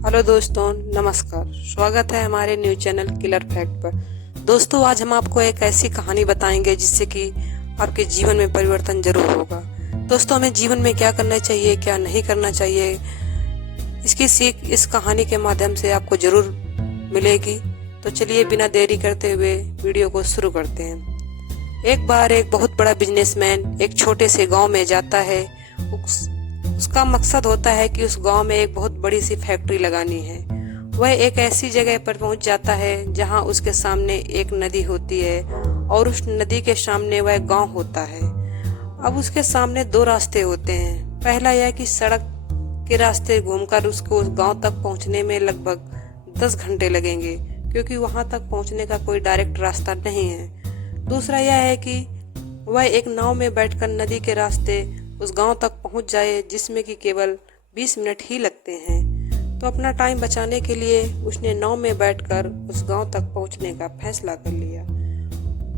Hello दोस्तों, नमस्कार। स्वागत है हमारे न्यूज चैनल किलर फैक्ट पर। दोस्तों, आज हम आपको एक ऐसी कहानी बताएंगे जिससे कि आपके जीवन में परिवर्तन जरूर होगा। दोस्तों, हमें जीवन में क्या करना चाहिए, क्या नहीं करना चाहिए, इसकी सीख इस कहानी के माध्यम से आपको जरूर मिलेगी। तो चलिए बिना देरी करते हुए वीडियो को शुरू करते हैं। एक बार एक बहुत बड़ा बिजनेसमैन एक छोटे से गांव में जाता है। उसका मकसद होता है कि उस गांव में एक बहुत बड़ी सी फैक्ट्री लगानी है। वह एक ऐसी जगह पर पहुंच जाता है जहां उसके सामने एक नदी होती है और उस नदी के सामने वह गांव होता है। अब उसके सामने दो रास्ते होते हैं। पहला यह कि सड़क के रास्ते घूमकर उसको उस गांव तक पहुंचने में लगभग 10 घंटे लगेंगे, क्योंकि वहां तक पहुंचने का कोई डायरेक्ट रास्ता नहीं है। दूसरा यह है कि वह एक नाव में बैठकर नदी के रास्ते उस गांव तक पहुंच जाए, जिसमें कि केवल 20 मिनट ही लगते हैं। तो अपना टाइम बचाने के लिए उसने नाव में बैठकर उस गांव तक पहुंचने का फैसला कर लिया।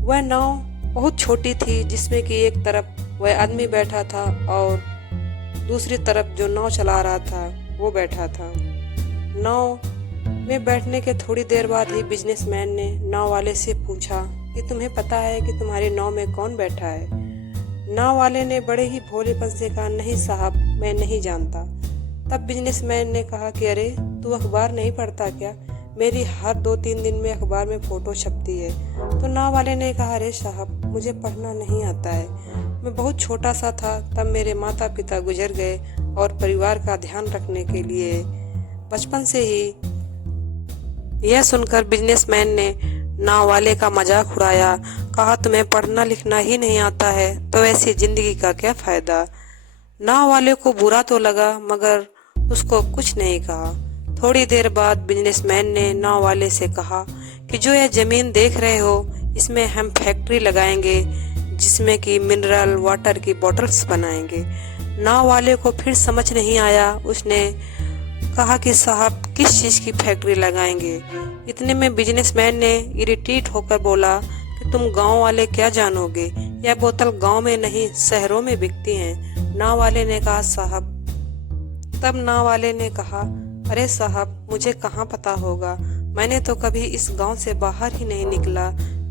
वह नाव बहुत छोटी थी, जिसमें कि एक तरफ वह आदमी बैठा था और दूसरी तरफ जो नाव चला रहा था वो बैठा था। नाव में बैठने के थोड़ी देर बाद ही बिजनेसमैन ने नाव वाले से पूछा कि तुम्हें पता है कि तुम्हारी नाव में कौन बैठा है? नाव वाले ने बड़े ही भोलेपन से कहा, नहीं साहब, मैं नहीं जानता। तब बिजनेसमैन ने कहा कि अरे, तू अखबार नहीं पढ़ता क्या? मेरी हर 2-3 दिन में अखबार में फोटो छपती है। तो नाव वाले ने कहा, अरे साहब, मुझे पढ़ना नहीं आता है। मैं बहुत छोटा सा था तब मेरे माता पिता गुजर गए और परिवार का ध्यान रखने के लिए बचपन से ही। यह सुनकर बिजनेसमैन ने नाव वाले का मजाक उड़ाया, कहा तुम्हें पढ़ना लिखना ही नहीं आता है तो ऐसी जिंदगी का क्या फायदा। नाव वाले को बुरा तो लगा मगर उसको कुछ नहीं कहा। थोड़ी देर बाद बिजनेसमैन ने नाव वाले से कहा कि जो यह जमीन देख रहे हो, इसमें हम फैक्ट्री लगाएंगे जिसमें कि मिनरल वाटर की बॉटल्स बनाएंगे। नाव वाले को फिर समझ नहीं आया। उसने कहा कि साहब, किस चीज की फैक्ट्री लगाएंगे? इतने में बिजनेसमैन ने इरिटेट होकर बोला कि तुम गांव वाले क्या जानोगे, यह बोतल गांव में नहीं शहरों में बिकती हैं। नाव वाले ने कहा, साहब। तब नाव वाले ने कहा, अरे साहब, मुझे कहाँ पता होगा, मैंने तो कभी इस गांव से बाहर ही नहीं निकला।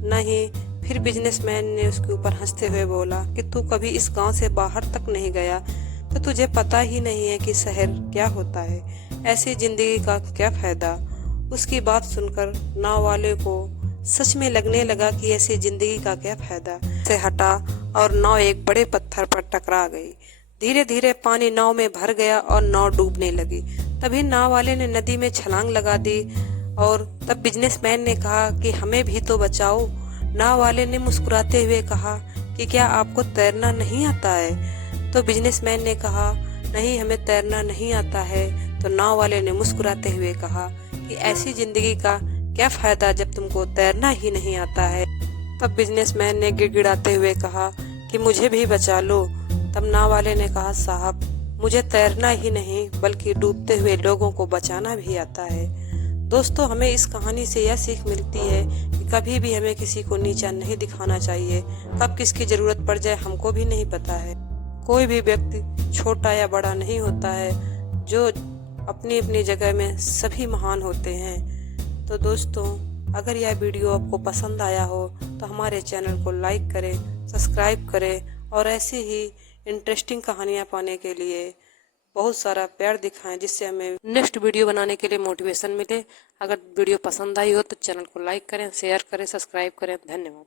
नहीं। फिर बिजनेसमैन ने उसके ऊपर हंसते हुए बोला कि तू कभी इस गांव से बाहर तक नहीं गया तो तुझे पता ही नहीं है कि शहर क्या होता है। ऐसी जिंदगी का क्या फायदा। उसकी बात सुनकर नाव वाले को सच में लगने लगा कि ऐसी जिंदगी का क्या फायदा। से हटा और नाव एक बड़े पत्थर पर टकरा गई। धीरे धीरे पानी नाव में भर गया और नाव डूबने लगी। तभी नाव वाले ने नदी में छलांग लगा दी और तब बिजनेसमैन ने कहा कि हमें भी तो बचाओ। नाव वाले ने मुस्कुराते हुए कहा कि क्या आपको तैरना नहीं आता है? तो बिजनेसमैन ने कहा, नहीं, हमें तैरना नहीं आता है। तो नाव वाले ने मुस्कुराते हुए कहा कि ऐसी जिंदगी का क्या फायदा जब तुमको तैरना ही नहीं आता है। तब बिजनेसमैन ने गिड़गिड़ाते हुए कहा कि मुझे भी बचा लो। तब नाव वाले ने कहा, साहब, मुझे तैरना ही नहीं बल्कि डूबते हुए लोगों को बचाना भी आता है। दोस्तों, हमें इस कहानी से यह सीख मिलती है कि कभी भी हमें किसी को नीचा नहीं दिखाना चाहिए। कब किसकी जरूरत पड़ जाए हमको भी नहीं पता है। कोई भी व्यक्ति छोटा या बड़ा नहीं होता है, जो अपनी अपनी जगह में सभी महान होते हैं। तो दोस्तों, अगर यह वीडियो आपको पसंद आया हो तो हमारे चैनल को लाइक करें, सब्सक्राइब करें और ऐसे ही इंटरेस्टिंग कहानियाँ पाने के लिए बहुत सारा प्यार दिखाएं, जिससे हमें नेक्स्ट वीडियो बनाने के लिए मोटिवेशन मिले। अगर वीडियो पसंद आई हो तो चैनल को लाइक करें, शेयर करें, सब्सक्राइब करें। धन्यवाद।